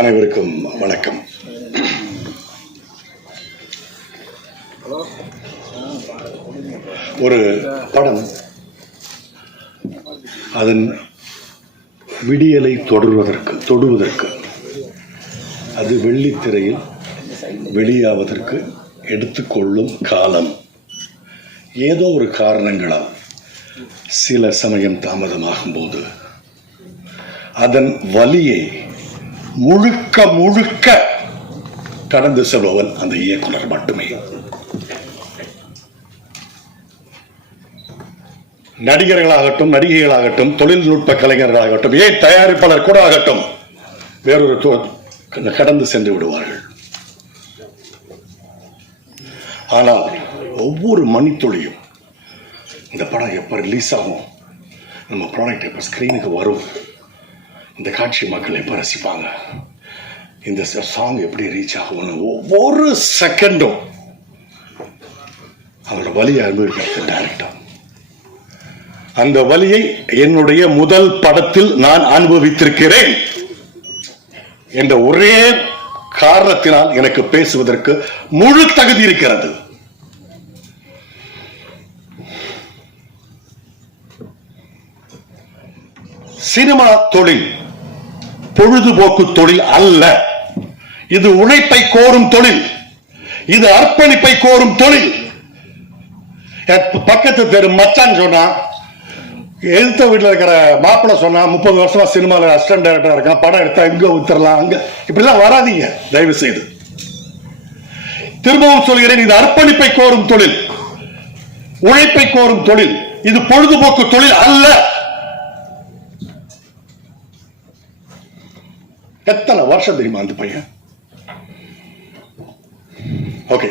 அனைவருக்கும் வணக்கம் ஒரு படம் அதன் விடியலை தொடர்வதற்கு தொடுவதற்கு அது வெள்ளித்திரையில் வெளியாவதற்கு எடுத்துக்கொள்ளும் காலம் ஏதோ ஒரு காரணங்களால் சில சமயம் தாமதமாகும்போது அதன் வலியை முழுக்க முழுக்க கடந்து செல்பவன் அந்த இயக்குனர் மட்டுமே நடிகர்களாகட்டும் நடிகைகளாகட்டும் தொழில்நுட்ப கலைஞர்களாகட்டும் ஏன் தயாரிப்பாளர் கூட ஆகட்டும் வேறொரு கடந்து சென்று விடுவார்கள் ஆனால் ஒவ்வொரு மணித்துளியும் இந்த படம் எப்போ ரிலீஸ் ஆகும் நம்ம ப்ராடக்ட் எப்போ ஸ்க்ரீனுக்கு வரும் இந்த காட்சி மக்கள் எப்போ ரசிப்பாங்க இந்த சாங் எப்படி ரீச் ஆகும்னு ஒவ்வொரு செகண்டும் அவரோட வழியை அனுபவிக்கிறது டைரக்டாக அந்த வழியை என்னுடைய முதல் படத்தில் நான் அனுபவித்திருக்கிறேன் என்ற ஒரே காரணத்தினால் எனக்கு பேசுவதற்கு முழு தகுதி இருக்கிறது சினிமா தொழில் பொழுதுபோக்கு தொழில் அல்ல இது உழைப்பை கோரும் தொழில் இது அர்ப்பணிப்பை கோரும் தொழில் பக்கத்து தெரு மச்சான் சொன்னா எழுத்த வீட்டில் இருக்கிற மாப்பிள்ள சொன்னா முப்பது வருஷமா சினிமாவில் அசிஸ்டன்ட் டைரக்டர் இருக்கான் படம் எடுத்தா இங்க உத்தரலாம் அங்க இப்படிலாம் வராதிங்க தயவு செய்து திரும்பவும் சொல்கிறேன் இது அர்ப்பணிப்பை கோரும் தொழில் உழைப்பை கோரும் தொழில் இது பொழுதுபோக்கு தொழில் அல்ல எத்தனை வருஷம் தெரியுமா அந்த பையன் ஓகே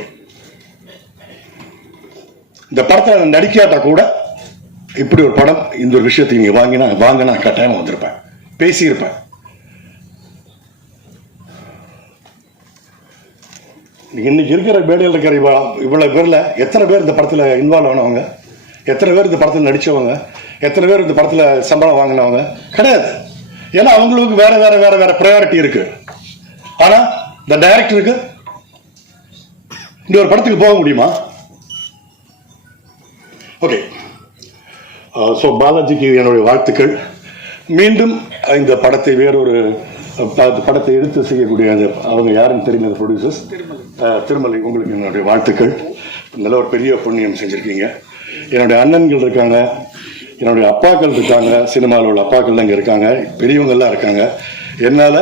இந்த படத்தில் நடிக்காட்டா கூட இப்படி ஒரு படம் இந்த ஒரு விஷயத்தை நீங்கள் வாங்கினா வாங்கினா நான் கட்டாயமாக வந்திருப்பேன் பேசியிருப்பேன் இன்னைக்கு இருக்கிற மேடையில் இருக்கிற இவ்வளோ இவ்வளோ பேரில் எத்தனை பேர் இந்த படத்தில் இன்வால்வ் ஆனவங்க எத்தனை பேர் இந்த படத்தில் நடித்தவங்க எத்தனை பேர் இந்த படத்தில் சம்பளம் வாங்கினவங்க கிடையாது ஏன்னா அவங்களுக்கு வேற வேற வேற வேற ப்ரையாரிட்டி இருக்கு ஆனா இந்த டைரக்டருக்கு இந்த ஒரு படத்துக்கு போக முடியுமா ஓகே ஸோ uh, பாலாஜிக்கு என்னுடைய வாழ்த்துக்கள் மீண்டும் இந்த படத்தை வேறொரு படத்தை எடுத்து செய்யக்கூடிய அந்த அவங்க யாருன்னு தெரிஞ்ச ப்ரொடியூசர்ஸ் uh, திருமலை உங்களுக்கு என்னுடைய வாழ்த்துக்கள் நல்ல ஒரு பெரிய புண்ணியம் செஞ்சுருக்கீங்க என்னுடைய அண்ணன்கள் இருக்காங்க என்னுடைய அப்பாக்கள் இருக்காங்க சினிமாவில் உள்ள அப்பாக்கள் தான் இங்கே இருக்காங்க பெரியவங்கள்லாம் இருக்காங்க என்னால்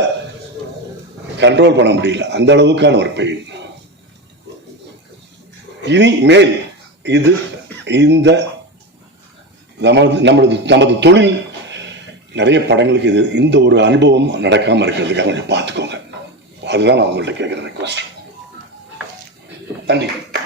கண்ட்ரோல் பண்ண முடியல அந்த அளவுக்கான ஒரு பெயின் இனி மேல் இது இந்த நமது நமது நமது தொழில் நிறைய படங்களுக்கு இது இந்த ஒரு அனுபவம் நடக்காமல் இருக்கிறதுக்காக கொஞ்சம் பார்த்துக்கோங்க அதுதான் நான் உங்கள்கிட்ட கேட்குற ரெக்வஸ்ட் நன்றி